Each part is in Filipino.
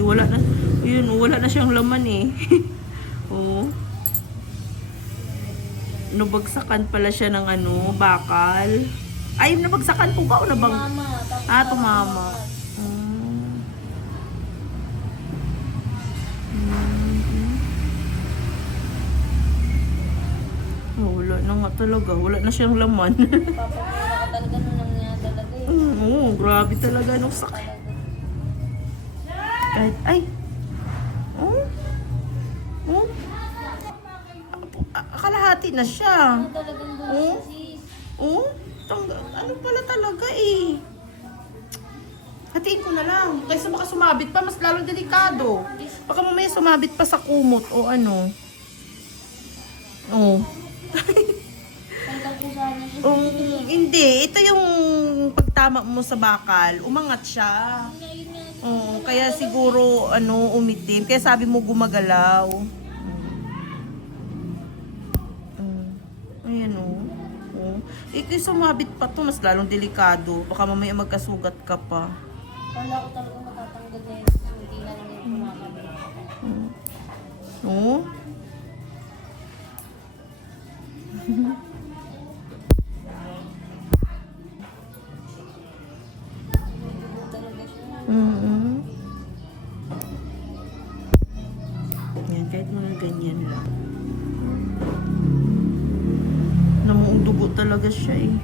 kasi wala na, yun, wala na siyang laman eh. Oh. Nabagsakan pala siya ng ano, bakal. Ay, nabagsakan po ba o nabang? Tumama. Tapos Ah, parang tumama. tumakas. Oh, wala na nga talaga. Wala na siyang laman. Papapira ka talaga nung lang niya talaga eh. Oo, grabe talaga nung sakit. Talaga. Kahit, ay. Oh. Oh. Kalahati na siya. Ano talagang Oh? gulo sis? Oh. Ano pala talaga eh. Hatiin ko na lang. Kaysa baka sumabit pa, mas lalong delikado. Baka mamaya sumabit pa sa kumot o ano. Oh. Tanggal ko sana siya. Hindi. Ito yung pagtama mo sa bakal. Umangat siya. Yun nga. Oh, kaya siguro ano umitim. Kaya sabi mo gumagalaw. Ayan oh. Oh. Kung sumabit pa to, mas lalong delikado. Baka mamaya magkasugat ka pa. Kala ko talaga matatanggal na yun. Hindi na lang yung kumakabit. Oh. Gulo talaga siya. Yan, kahit mga ganyan lang. Namuong dugo talaga siya eh.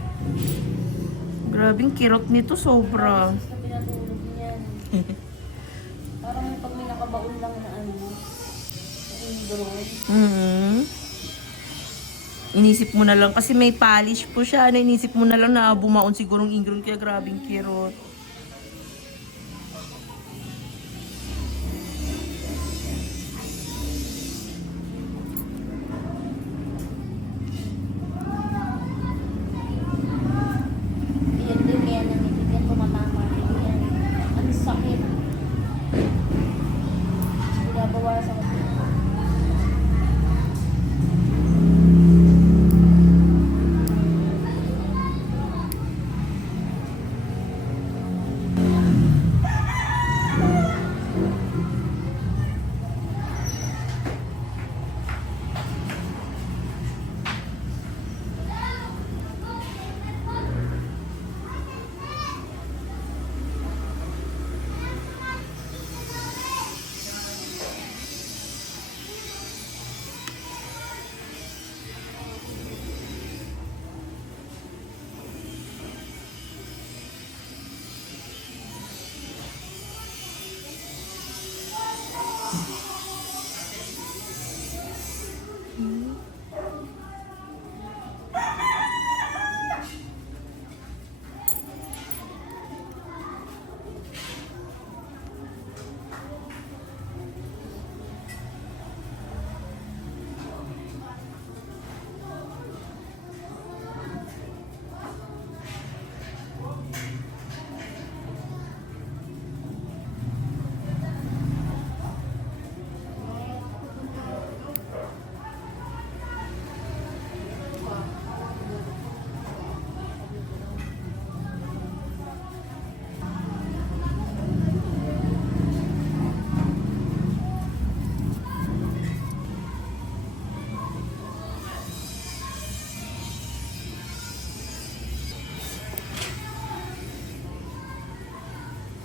Grabing kirot nito sobra. Sis na pinatulog niyan. Parang pag may nakabaon lang na ano. Drone. Inisip mo na lang, kasi may polish po siya, na inisip mo na lang na bumaon sigurong ingron, kaya grabing kirot. Yan din, kaya nanipid yan, tumatama din yan. Ang sakit. Binabawasan ko.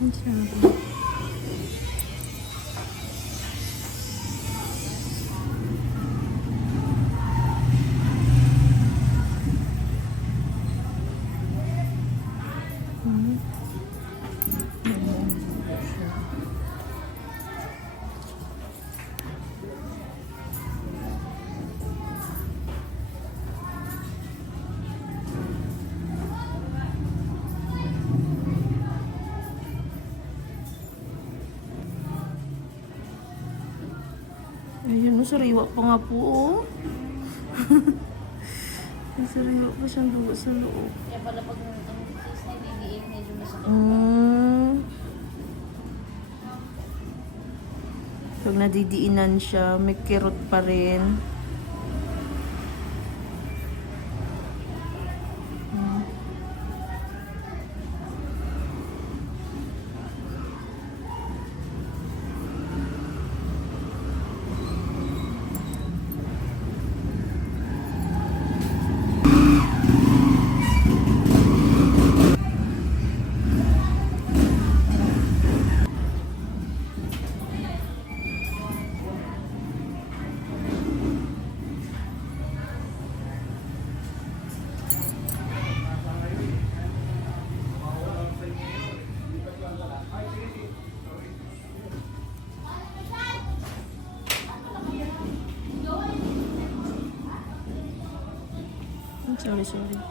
Ang sabi. Ayun, sariwa pa nga po, oh. Sariwa pa siyang dugo sa loob. Kaya pala pag ang sis na didiin, medyo masakit. Pag nadidiinan siya, may kirot pa rin. Sorry, sorry.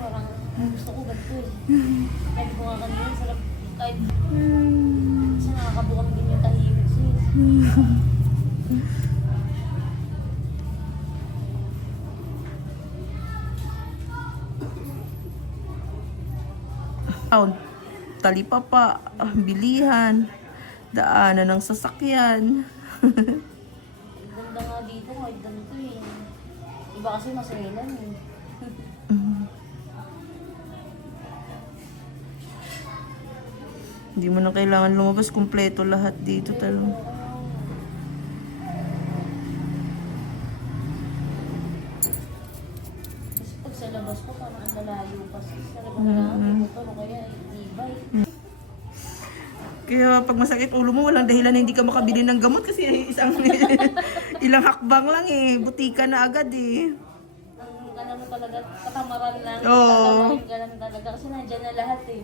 Parang gusto ko ganito eh. Kahit ko nga kanina, sarap. Kahit sa nakakabukang din yung tahimik sis. Town, talipapa, bilihan, daanan ng sasakyan. Ganda nga dito kahit ganito eh. Iba kasi maselan eh. Hindi mo na kailangan lumabas, kumpleto lahat dito talaga. Kasi pag sa labas ko, parang ang lalayo pa sis. Talagang kailangan motor o kaya e-bike. Kaya pag masakit ulo mo, walang dahilan na hindi ka makabili ng gamot kasi isang ilang hakbang lang eh. Butika na agad eh. Ang alam mo talaga, katamaran lang. Oo. Tatamarin ka lang talaga kasi nandyan na lahat eh.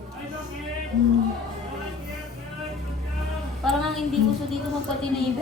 Parang ang hindi gusto dito magpatinibig.